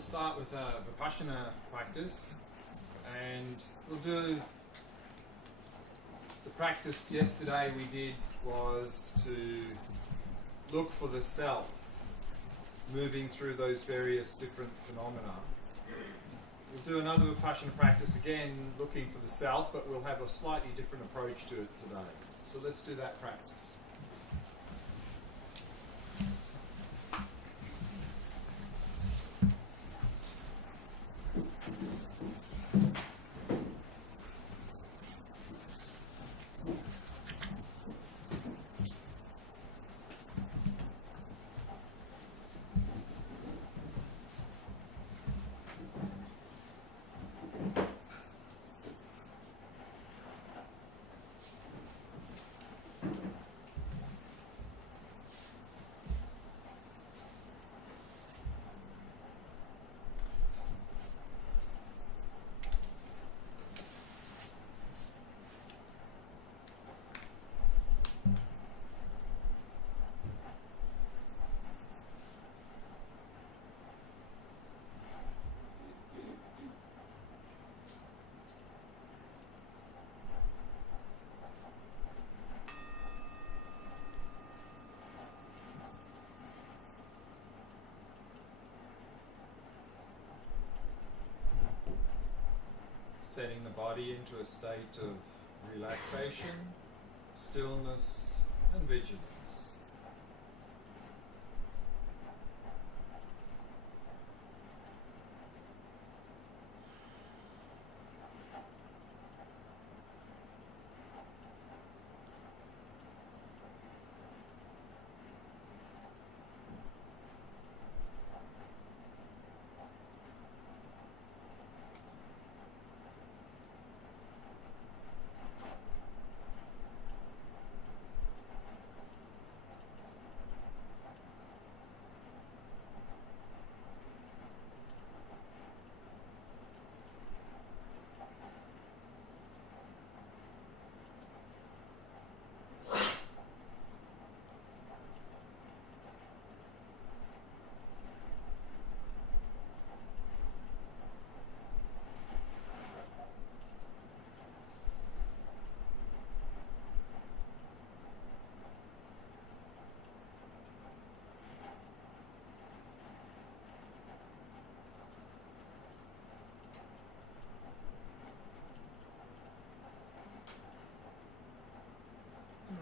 we'll start with a Vipassana practice, and we'll do the practice yesterday we did was to look for the self, moving through those various different phenomena. We'll do another Vipassana practice again, looking for the self, but we'll have a slightly different approach to it today. So let's do that practice. Setting the body into a state of relaxation, stillness, and vigilance.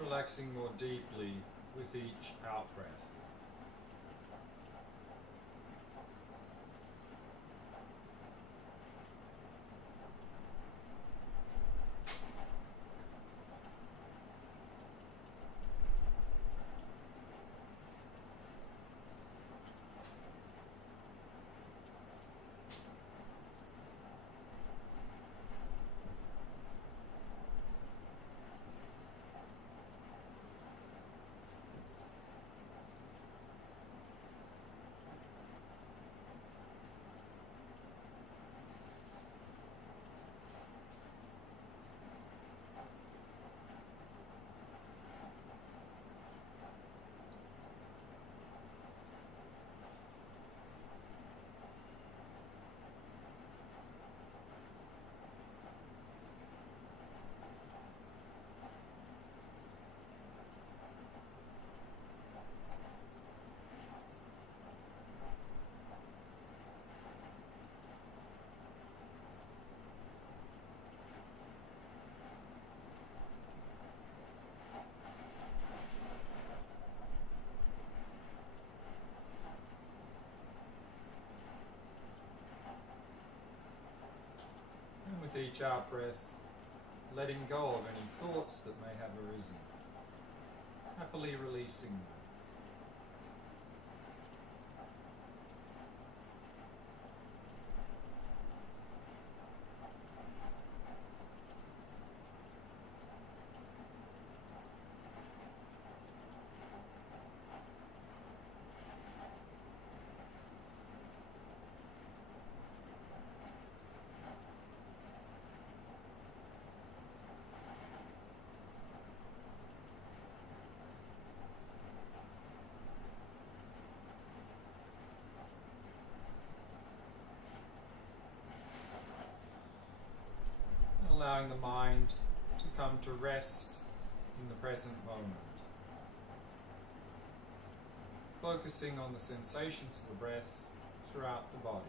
Relaxing more deeply with each out-breath. With each out-breath, letting go of any thoughts that may have arisen, happily releasing them. allowing the mind to come to rest in the present moment. Focusing on the sensations of the breath throughout the body.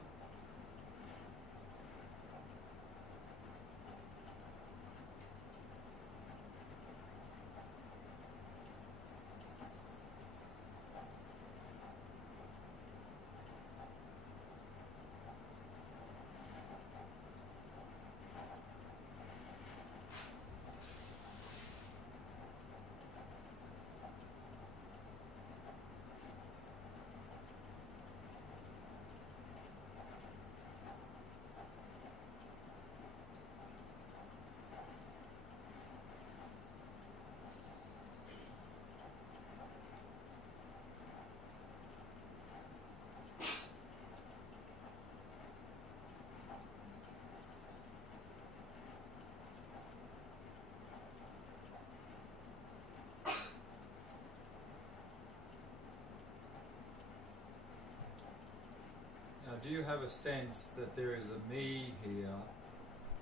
Now, do you have a sense that there is a me here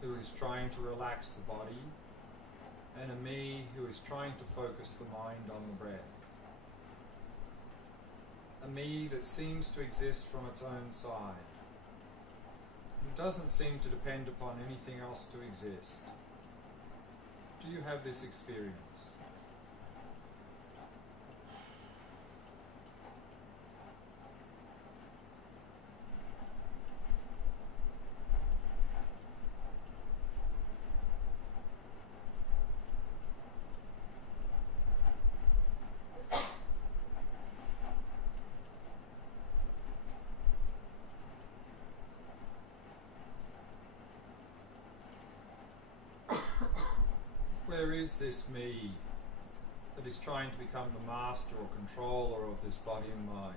who is trying to relax the body, and a me who is trying to focus the mind on the breath? A me that seems to exist from its own side. It doesn't seem to depend upon anything else to exist. Do you have this experience? Where is this me that is trying to become the master or controller of this body and mind?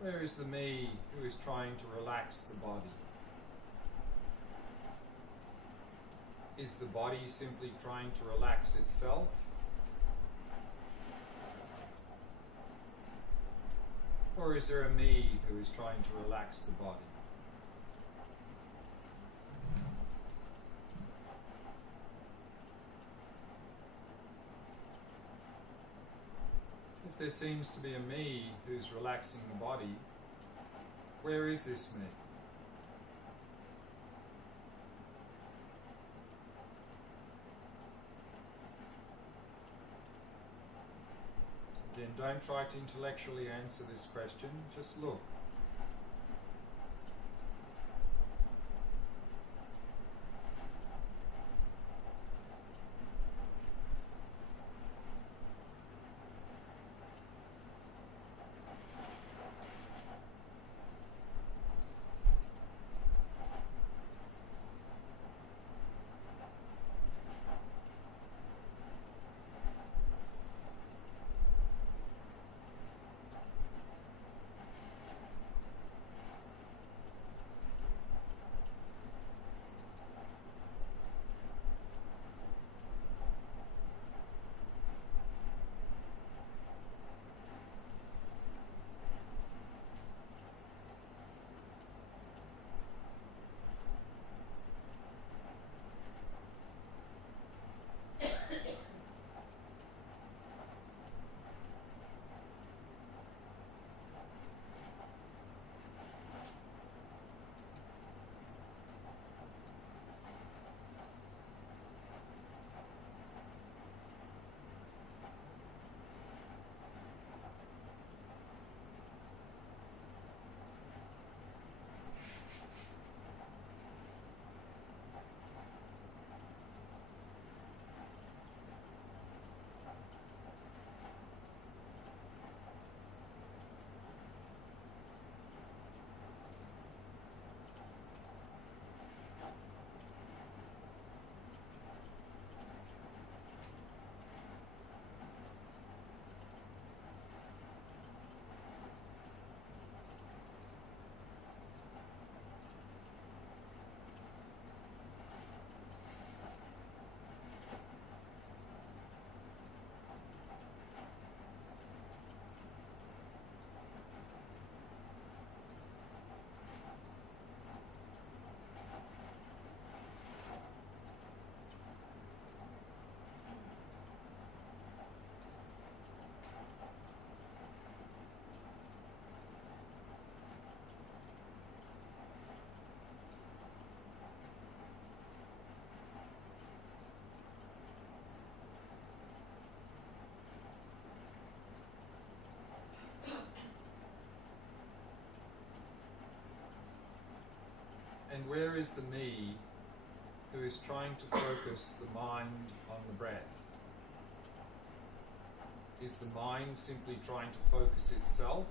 Where is the me who is trying to relax the body? Is the body simply trying to relax itself? Or is there a me who is trying to relax the body? If there seems to be a me who's relaxing the body, where is this me? Again, don't try to intellectually answer this question, just look. And where is the me who is trying to focus the mind on the breath? Is the mind simply trying to focus itself?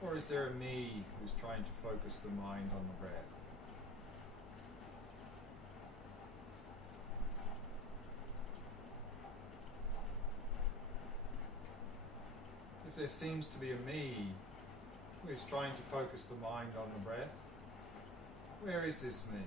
Or is there a me who's trying to focus the mind on the breath? If there seems to be a me who is trying to focus the mind on the breath, where is this me?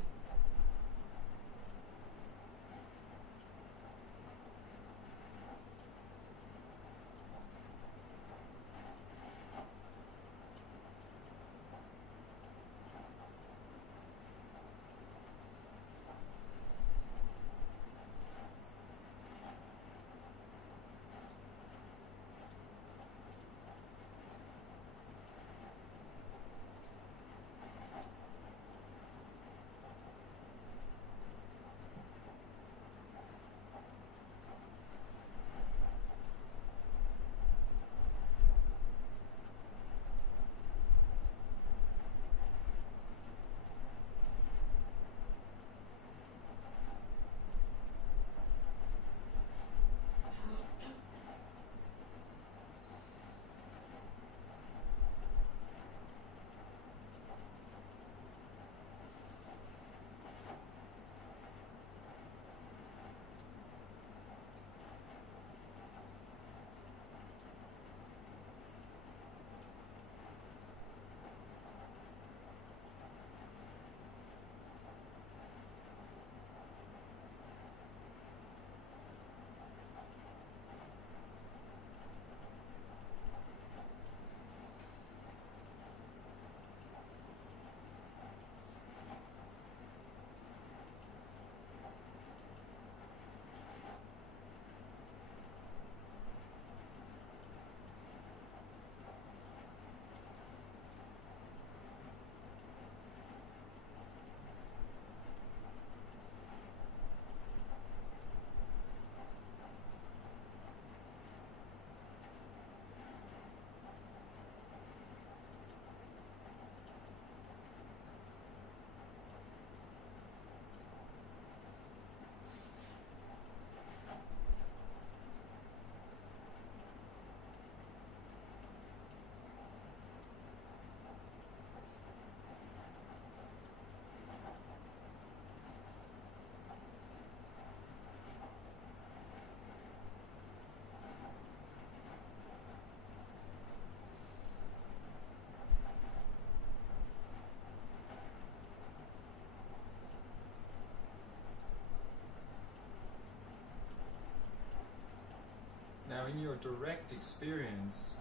Now, in your direct experience,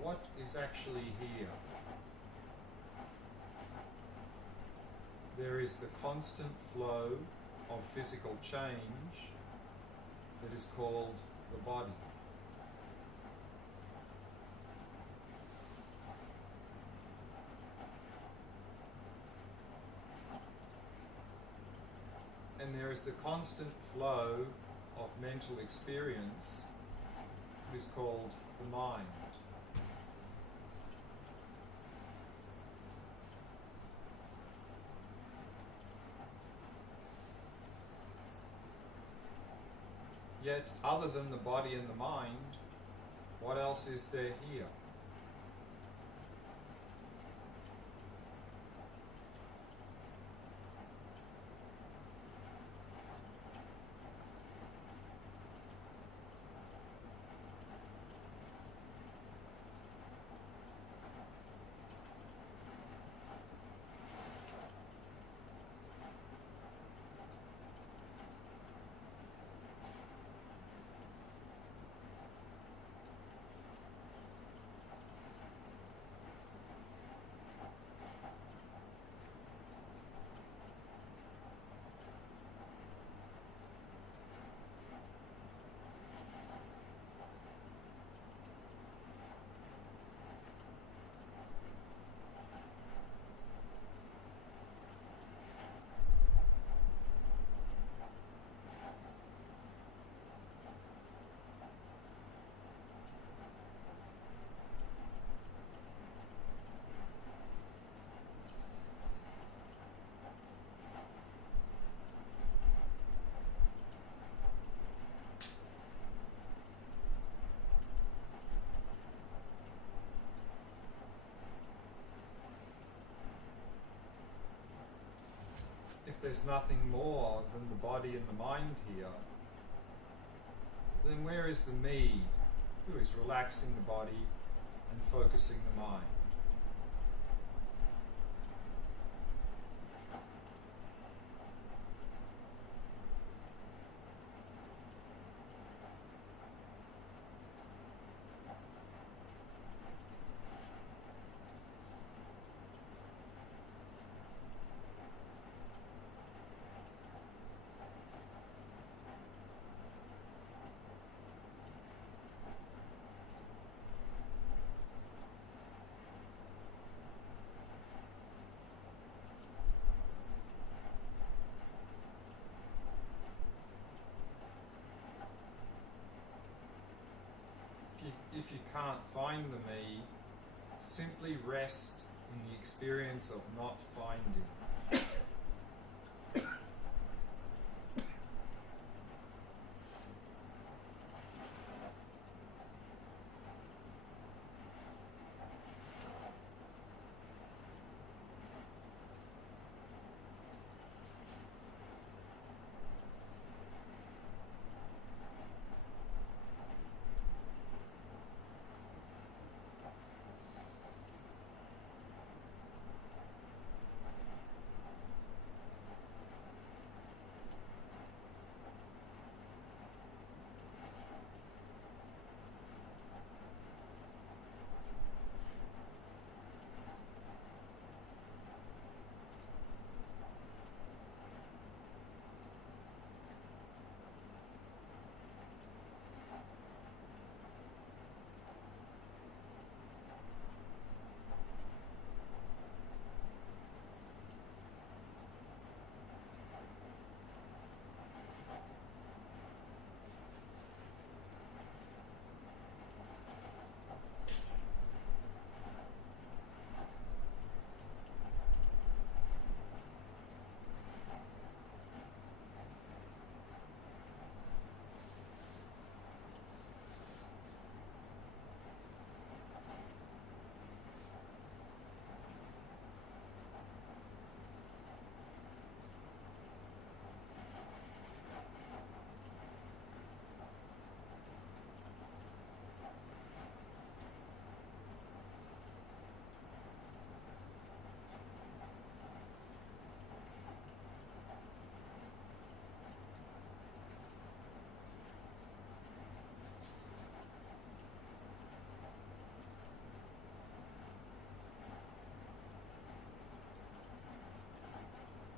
what is actually here? There is the constant flow of physical change that is called the body. And there is the constant flow of mental experience that is called the mind. Yet, other than the body and the mind, what else is there here? there's nothing more than the body and the mind here, then where is the me who is relaxing the body and focusing the mind? If you can't find the me, simply rest in the experience of not finding.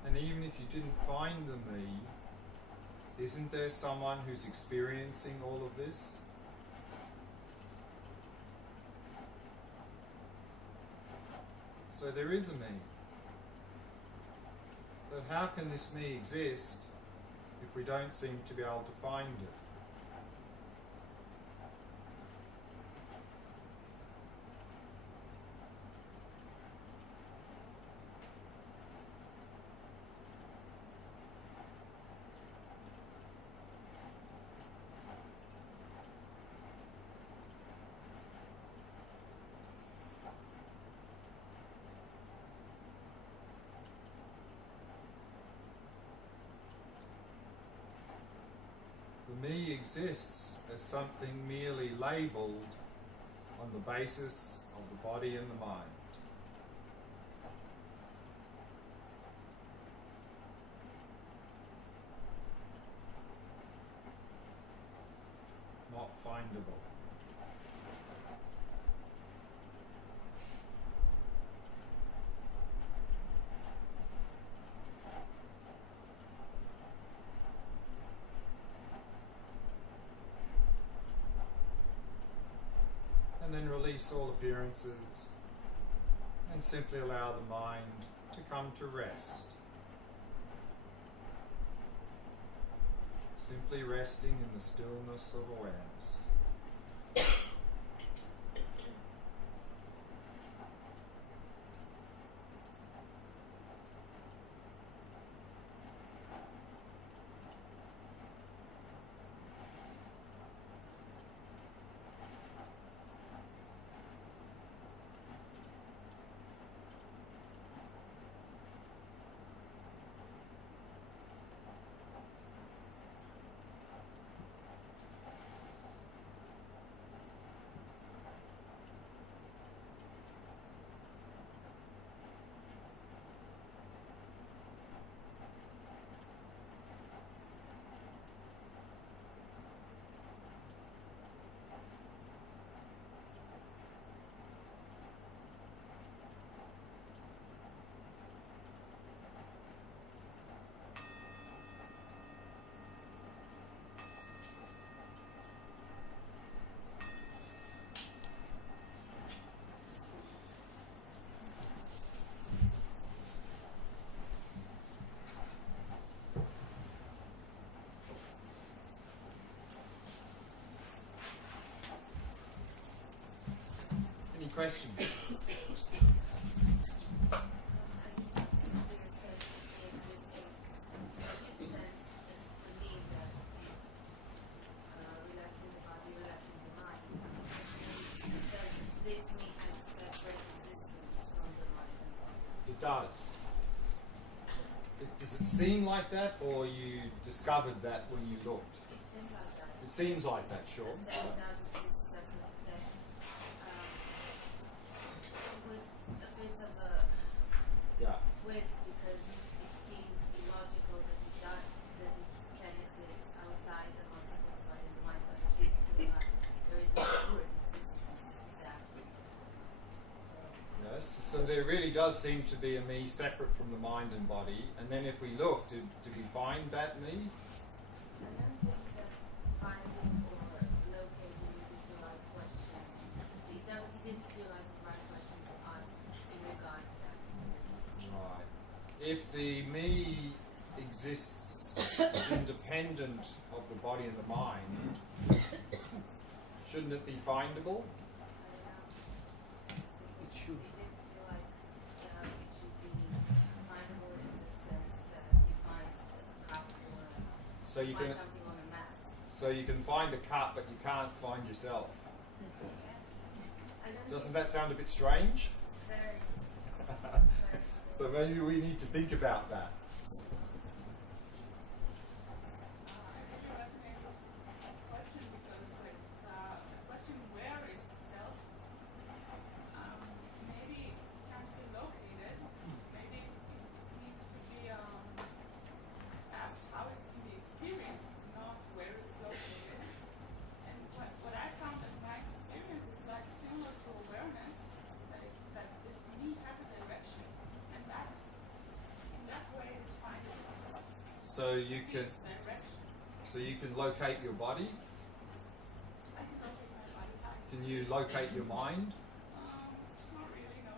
And even if you didn't find the me, isn't there someone who's experiencing all of this? So there is a me. But how can this me exist if we don't seem to be able to find it? The me exists as something merely labelled on the basis of the body and the mind. Not findable. And then release all appearances and simply allow the mind to come to rest. Simply resting in the stillness of awareness. question? It does. Does it seem like that, or you discovered that when you looked? It seems like that. It seems like that, sure. That it does exist separate. That it was a bit of a twist because it seems illogical that it can exist outside the concept of the body and the mind, but I did feel like there is a separate existence to that. Yes, so there really does seem to be a me separate from the mind and body, and then if we look, did we find that me? I don't think that finding or locating it is the right question. He didn't feel like the right question to ask in regard to that experience. Right. If the me exists independent of the body and the mind, shouldn't it be findable? It should. He didn't feel like it should be findable in the sense that you find a cup or So you find can something on a map. so you can find a cup, but you can't find yourself. Yes. Doesn't that sound a bit strange? Very, So maybe we need to think about that. I really resonate with the question because the question where is the self? Maybe it can't be located. Maybe it needs to be asked how it can be experienced, not where is it located. And what I found in my experience is like similar to awareness, that this me has a direction, and that's in that way it's findable. So you can Seeks direction. so you can locate your body. I can locate my body. Can you locate your mind? Not really, no.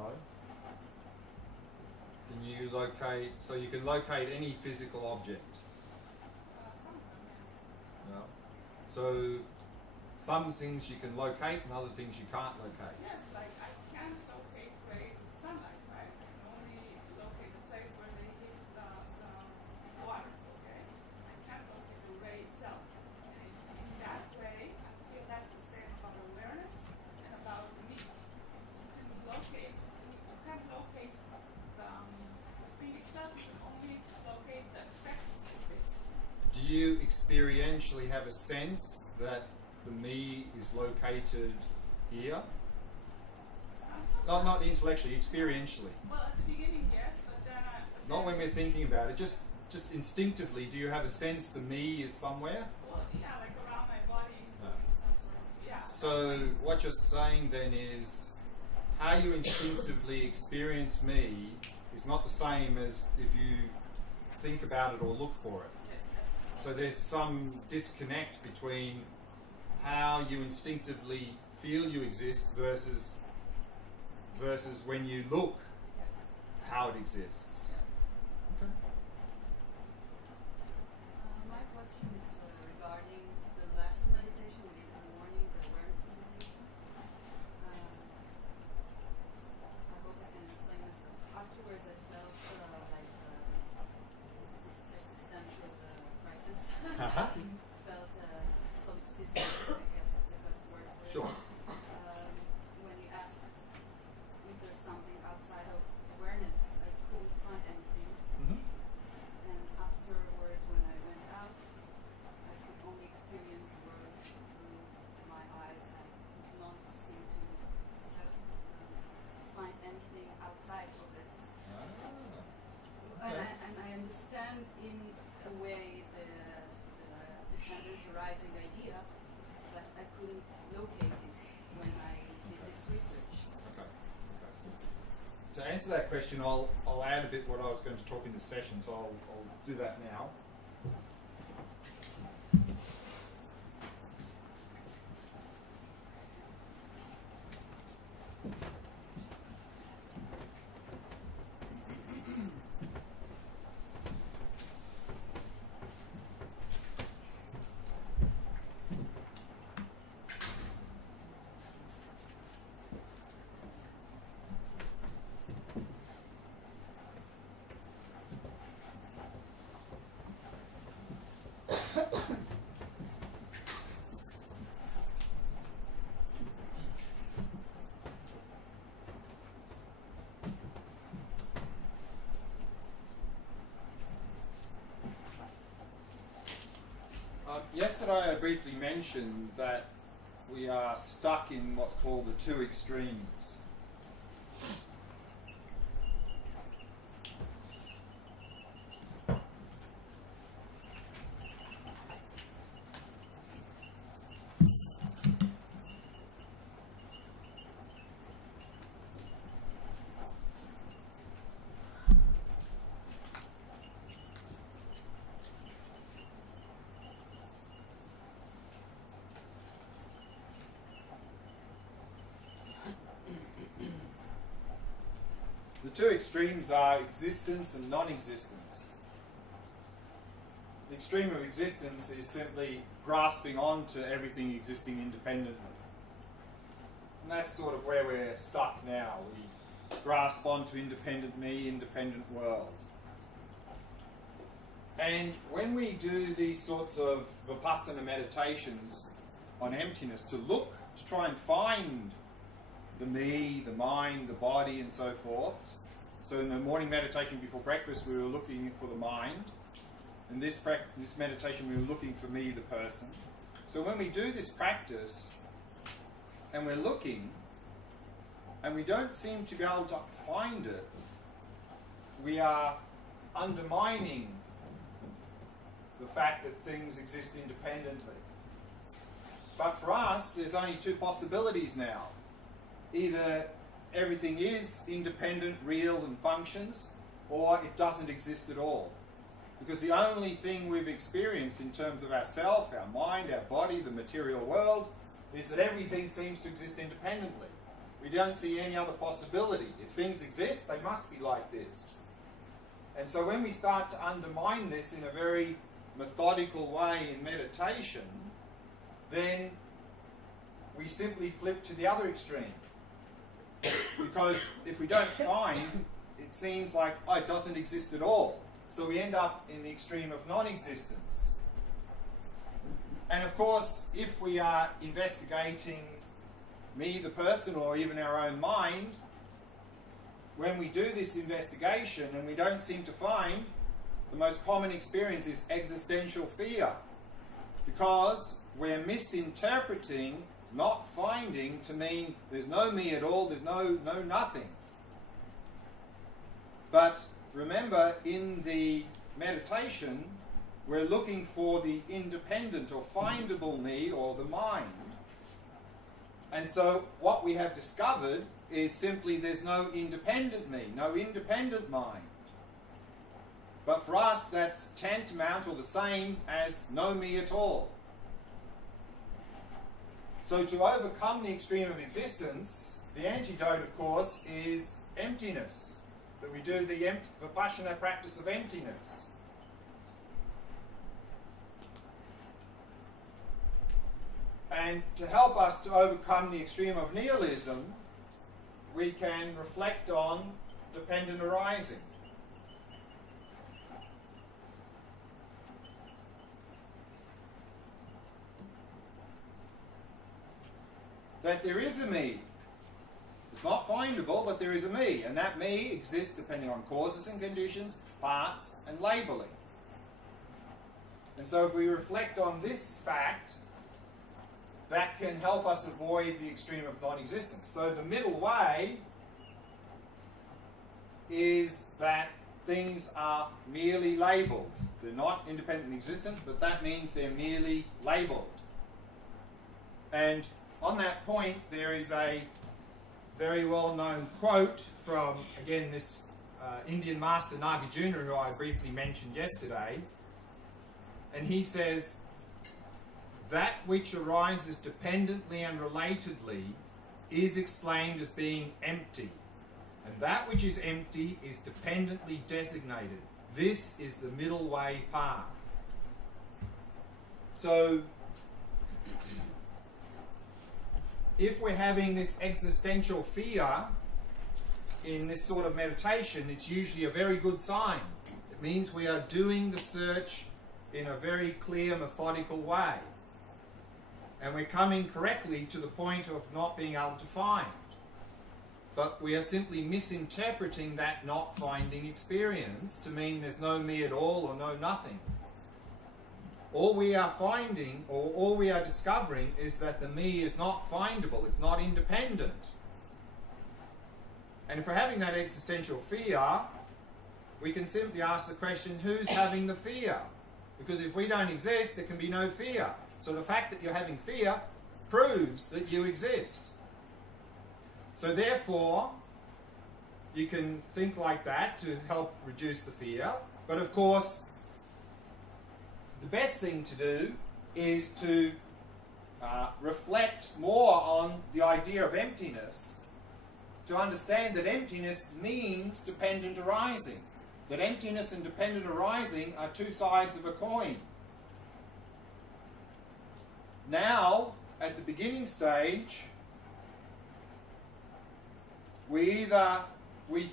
No. Can you locate? So you can locate any physical object. Some of them, yeah. No. So some things you can locate, and other things you can't locate. Yes, like I can't locate rays of sunlight, right? I can only locate the place where they hit the water, okay? I can't locate the ray itself. And in that way, I feel that's the same about awareness and about me. You can't locate the thing itself, you can only locate the effects of this. Do you experientially have a sense that the me is located here? Not intellectually, experientially. Well, at the beginning, yes, but then Not when we're thinking about it. Just instinctively, do you have a sense the me is somewhere? well, yeah, like around my body, No. some sort of, yeah. So what you're saying then is how you instinctively experience me is not the same as if you think about it or look for it. Yes, So there's some disconnect between how you instinctively feel you exist versus when you look how it exists. Okay. My question is regarding the last meditation we did in the morning, the awareness meditation. I hope I can explain myself. Afterwards, I felt like this existential crisis. Felt some solipsism, I guess is the best word for it. Sure. When you asked if there's something outside of awareness, I couldn't find anything. Mm-hmm. And afterwards, when I went out, I could only experience the world through my eyes, and I could not seem to have to find anything outside of it. Okay. And I understand in a way the dependent arising idea, but I couldn't locate it when I did this research. Okay. To answer that question, I'll add a bit what I was going to talk in this session, so I'll do that now. Yesterday I briefly mentioned that we are stuck in what's called the two extremes. The two extremes are existence and non-existence. The extreme of existence is simply grasping onto everything existing independently. And that's sort of where we're stuck now. We grasp onto independent me, independent world. And when we do these sorts of vipassana meditations on emptiness to try and find the me, the mind, the body, and so forth. So in the morning meditation before breakfast, we were looking for the mind. In this meditation, we were looking for me, the person. So when we do this practice, and we're looking, and we don't seem to be able to find it, we are undermining the fact that things exist independently. But for us, there's only two possibilities now. Either everything is independent, real, and functions, or it doesn't exist at all. Because the only thing we've experienced in terms of ourself, our mind, our body, the material world, is that everything seems to exist independently. We don't see any other possibility. If things exist, they must be like this. And so when we start to undermine this in a very methodical way in meditation, then we simply flip to the other extreme. Because if we don't find, it seems like, oh, it doesn't exist at all. So we end up in the extreme of non-existence. And of course, if we are investigating me, the person, or even our own mind, when we do this investigation and we don't seem to find, the most common experience is existential fear. Because we're misinterpreting not finding to mean there's no me at all, there's no nothing. But remember, in the meditation, we're looking for the independent or findable me, or the mind. And so what we have discovered is simply there's no independent me, no independent mind. But for us, that's tantamount or the same as no me at all. So to overcome the extreme of existence, the antidote, of course, is emptiness. That we do the vipassana practice of emptiness. And to help us to overcome the extreme of nihilism, we can reflect on dependent arising. That there is a me. It's not findable, but there is a me. And that me exists depending on causes and conditions, parts, and labeling. And so if we reflect on this fact, that can help us avoid the extreme of non-existence. So the middle way is that things are merely labelled. They're not independently existent, but that means they're merely labelled. And on that point, there is a very well-known quote from, again, this Indian master Nagarjuna, who I briefly mentioned yesterday. And he says, "That which arises dependently and relatedly is explained as being empty. And that which is empty is dependently designated. This is the middle way path." So, if we're having this existential fear in this sort of meditation, it's usually a very good sign. It means we are doing the search in a very clear, methodical way. And we're coming correctly to the point of not being able to find. But we are simply misinterpreting that not finding experience to mean there's no me at all or no nothing. all we are finding, or all we are discovering, is that the me is not findable, it's not independent. And if we're having that existential fear, we can simply ask the question, who's having the fear? Because if we don't exist, there can be no fear. So the fact that you're having fear proves that you exist. So therefore, you can think like that to help reduce the fear. But of course, the best thing to do is to reflect more on the idea of emptiness, to understand that emptiness means dependent arising. That emptiness and dependent arising are two sides of a coin. Now, at the beginning stage, we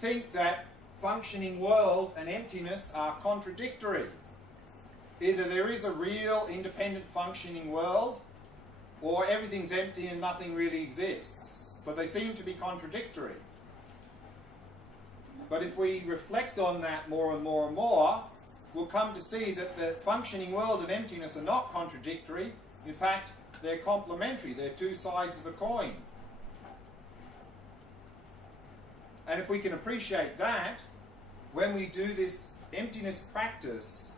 think that functioning world and emptiness are contradictory. Either there is a real independent functioning world, or everything's empty and nothing really exists. So they seem to be contradictory. But if we reflect on that more and more and more, we'll come to see that the functioning world and emptiness are not contradictory. In fact, they're complementary. They're two sides of a coin. And if we can appreciate that, when we do this emptiness practice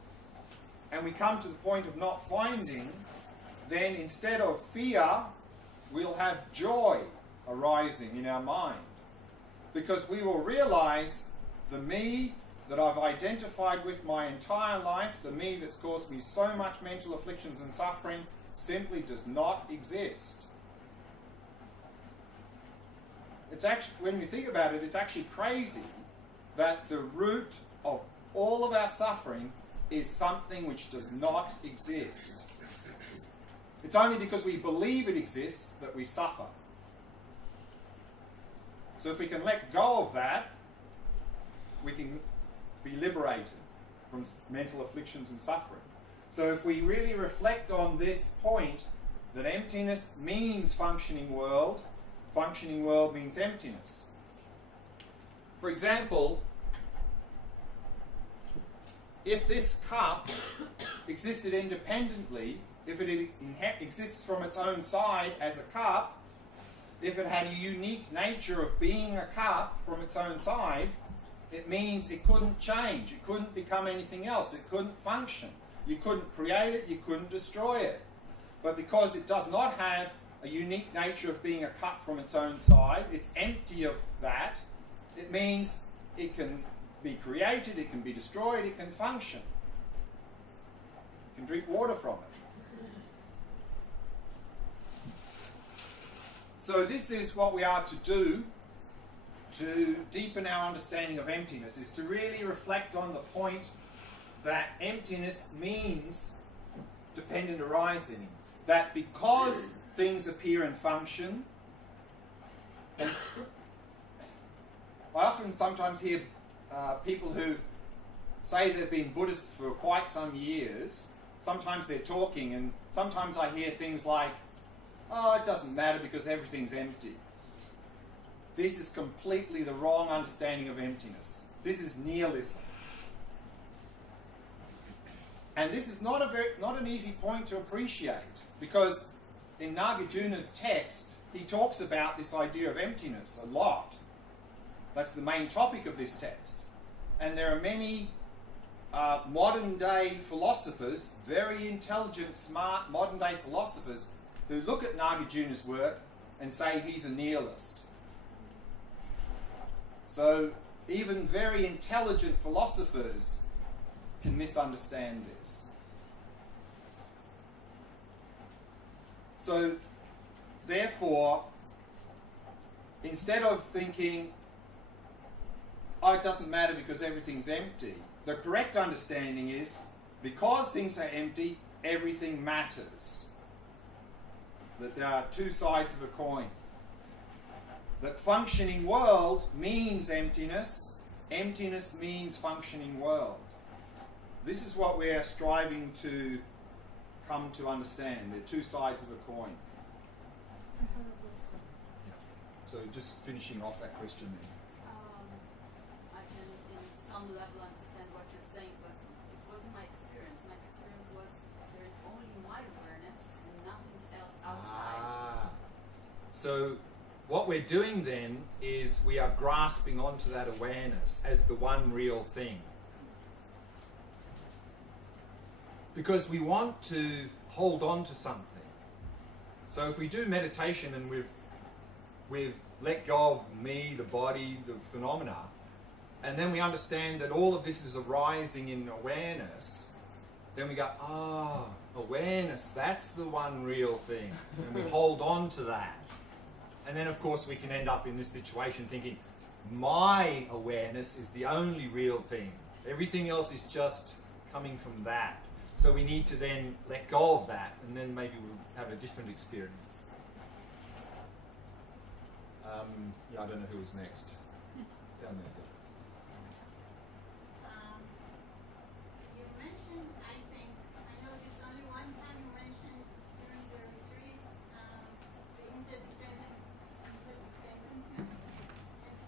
and we come to the point of not finding, then instead of fear, we'll have joy arising in our mind. Because we will realize the me that I've identified with my entire life, the me that's caused me so much mental afflictions and suffering, simply does not exist. It's actually, when we think about it, it's actually crazy that the root of all of our suffering is something which does not exist. It's only because we believe it exists that we suffer. So if we can let go of that, we can be liberated from mental afflictions and suffering. So if we really reflect on this point, that emptiness means functioning world means emptiness. For example, if this cup existed independently, if it exists from its own side as a cup, if it had a unique nature of being a cup from its own side, it means it couldn't change, it couldn't become anything else, it couldn't function. You couldn't create it, you couldn't destroy it. But because it does not have a unique nature of being a cup from its own side, it's empty of that, it means it can be created, it can be destroyed, it can function. You can drink water from it. So this is what we are to do to deepen our understanding of emptiness, is to really reflect on the point that emptiness means dependent arising. That because things appear and function, and I often sometimes hear people who say they've been Buddhist for quite some years, sometimes they're talking and sometimes I hear things like, oh, it doesn't matter because everything's empty. This is completely the wrong understanding of emptiness. This is nihilism. And this is not an easy point to appreciate, because in Nagarjuna's text, he talks about this idea of emptiness a lot. That's the main topic of this text. And there are many modern day philosophers, very intelligent, smart modern day philosophers, who look at Nagarjuna's work and say he's a nihilist. So even very intelligent philosophers can misunderstand this. So therefore, instead of thinking, oh, it doesn't matter because everything's empty, the correct understanding is, because things are empty, everything matters. That there are two sides of a coin. That functioning world means emptiness, emptiness means functioning world. This is what we're striving to come to understand. They're two sides of a coin. I have a question. So just finishing off that question then. I can in some level understand what you're saying, but it wasn't my experience. My experience was there is So what we're doing then is we are grasping onto that awareness as the one real thing. Because we want to hold on to something. So if we do meditation and we've let go of me, the body, the phenomena, and then we understand that all of this is arising in awareness, then we go, ah, awareness, that's the one real thing. And we hold on to that. And then of course we can end up in this situation thinking, my awareness is the only real thing. Everything else is just coming from that. So we need to then let go of that, and then maybe we'll have a different experience. Yeah, I don't know who was next. Down there. You mentioned, I think, I know this only one time you mentioned during the retreat, the interdependent. And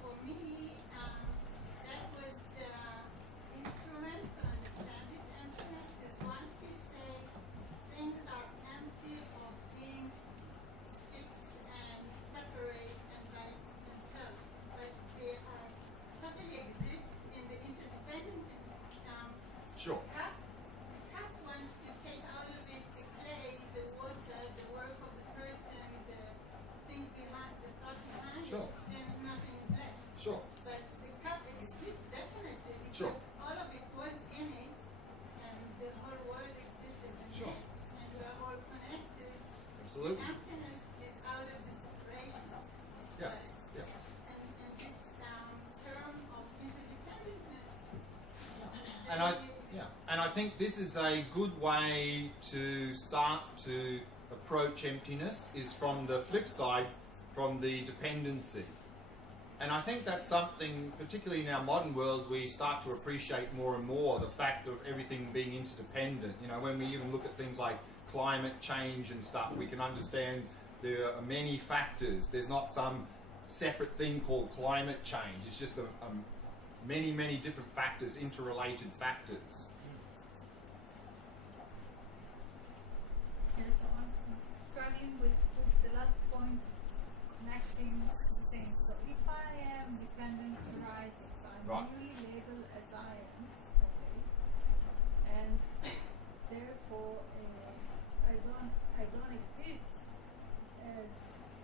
for me, that was the instrument to understand this emptiness, is once you say things are empty of being fixed and separate and by themselves, but they are totally exist in the interdependent. Sure. Cup, once you take out of it the clay, the water, the work of the person, the thing behind, the thought behind Sure. it, then nothing is left. Sure. But the cup exists definitely because Sure. all of it was in it, and the whole world existed in Sure. it, and we are all connected. Absolutely. The emptiness is out of the separation. Yeah. But- Yeah. And this term of interdependentness. And I think this is a good way to start to approach emptiness, is from the flip side, from the dependency. And I think that's something, particularly in our modern world, we start to appreciate more and more, the fact of everything being interdependent. You know, when we even look at things like climate change and stuff, we can understand there are many factors. There's not some separate thing called climate change. It's just many, many different factors, interrelated factors. Yes, so I'm struggling with the last point, connecting things. So if I am dependent arising, so I'm Right. really labeled as I am, okay, and therefore I don't exist as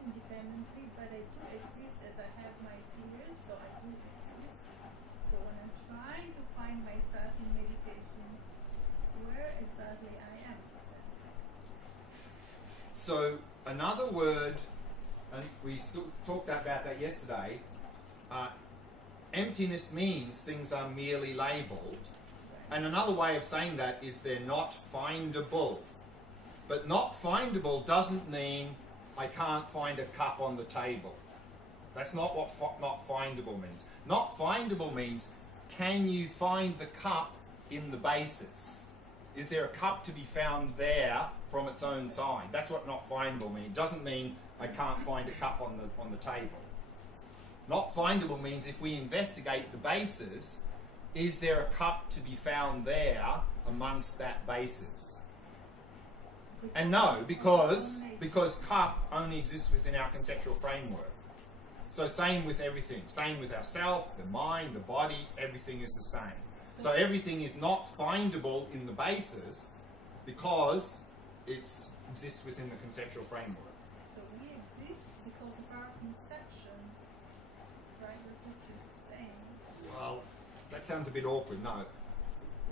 independently, but I do exist as I have my fears, so I do exist. So when I'm trying to find myself in meditation, where exactly I am. So another word, and we talked about that yesterday, emptiness means things are merely labelled. And another way of saying that is they're not findable. But not findable doesn't mean I can't find a cup on the table. That's not what not findable means. Not findable means, can you find the cup in the basis? Is there a cup to be found there from its own side? That's what not findable means. It doesn't mean I can't find a cup on the table. Not findable means if we investigate the basis, is there a cup to be found there amongst that basis? And no, because cup only exists within our conceptual framework. So same with everything. Same with ourself, the mind, the body, everything is the same. So everything is not findable in the basis because it exists within the conceptual framework. So we exist because of our conception, right? What you're saying. Well, that sounds a bit awkward. No.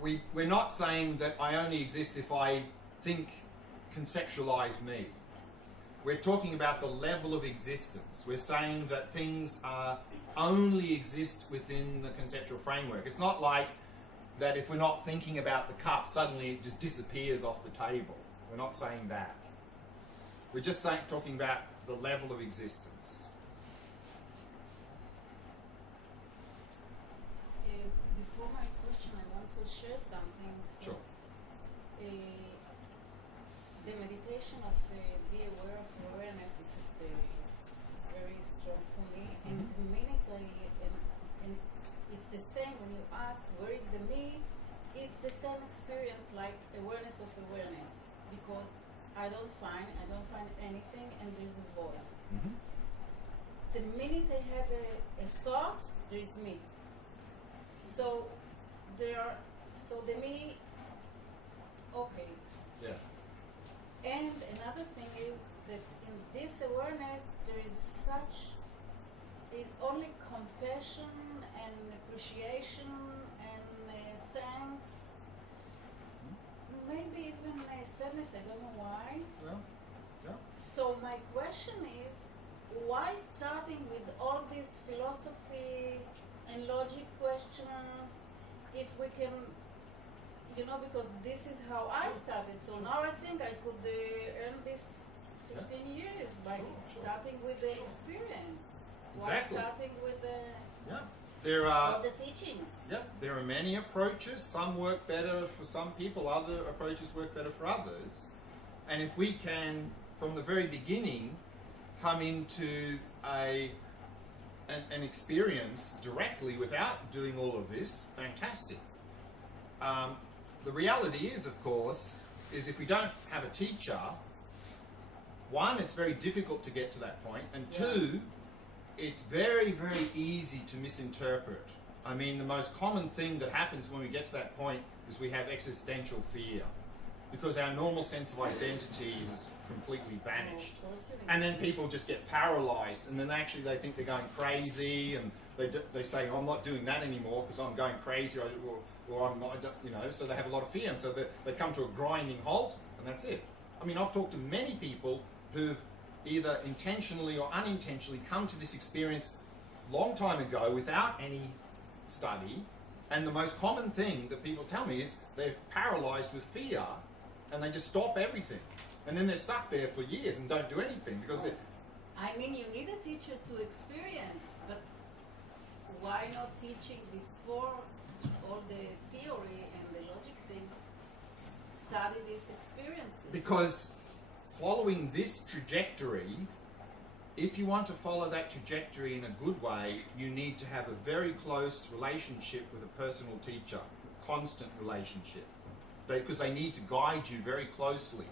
We're not saying that I only exist if I think, conceptualize me. We're talking about the level of existence. We're saying that things only exist within the conceptual framework. It's not like that if we're not thinking about the cup, suddenly it just disappears off the table. We're not saying that. We're just talking about the level of existence. Before my question, I want to share something. So, Sure. the meditation of be aware of awareness, this is very strong for me. And the minute and it's the same when you ask where is the me, it's the same experience like awareness of awareness, because I don't find anything, and there's a void. Mm-hmm. The minute I have a thought, there is me. So the me, okay. Yeah. And another thing is that in this awareness, there is only compassion and appreciation and thanks, maybe even sadness, I don't know why. Well, yeah. So my question is, why starting with all this philosophy and logic questions if we can, because this is how I started. So now I think I could earn this 15 years by starting with the experience. Exactly. Why starting with the Yeah. There are all the teachings? Yep, there are many approaches. Some work better for some people, other approaches work better for others. And if we can, from the very beginning, come into an experience directly without doing all of this, fantastic. The reality is, of course, is if we don't have a teacher, one, it's very difficult to get to that point, and two, it's very, very easy to misinterpret. I mean, the most common thing that happens when we get to that point is we have existential fear, because our normal sense of identity is completely vanished. And then people just get paralyzed, and then they think they're going crazy, and they say, oh, I'm not doing that anymore because I'm going crazy, or I'm not, so they have a lot of fear, and so they come to a grinding halt, and that's it. I mean, I've talked to many people who've either intentionally or unintentionally come to this experience long time ago without any study, and the most common thing that people tell me is they're paralyzed with fear, and they just stop everything. And then they're stuck there for years and don't do anything because they're... I mean, you need a teacher to experience, but why not teaching before all the theory and the logic things, study these experiences? Because following this trajectory, if you want to follow that trajectory in a good way, you need to have a very close relationship with a personal teacher, constant relationship, because they need to guide you very closely.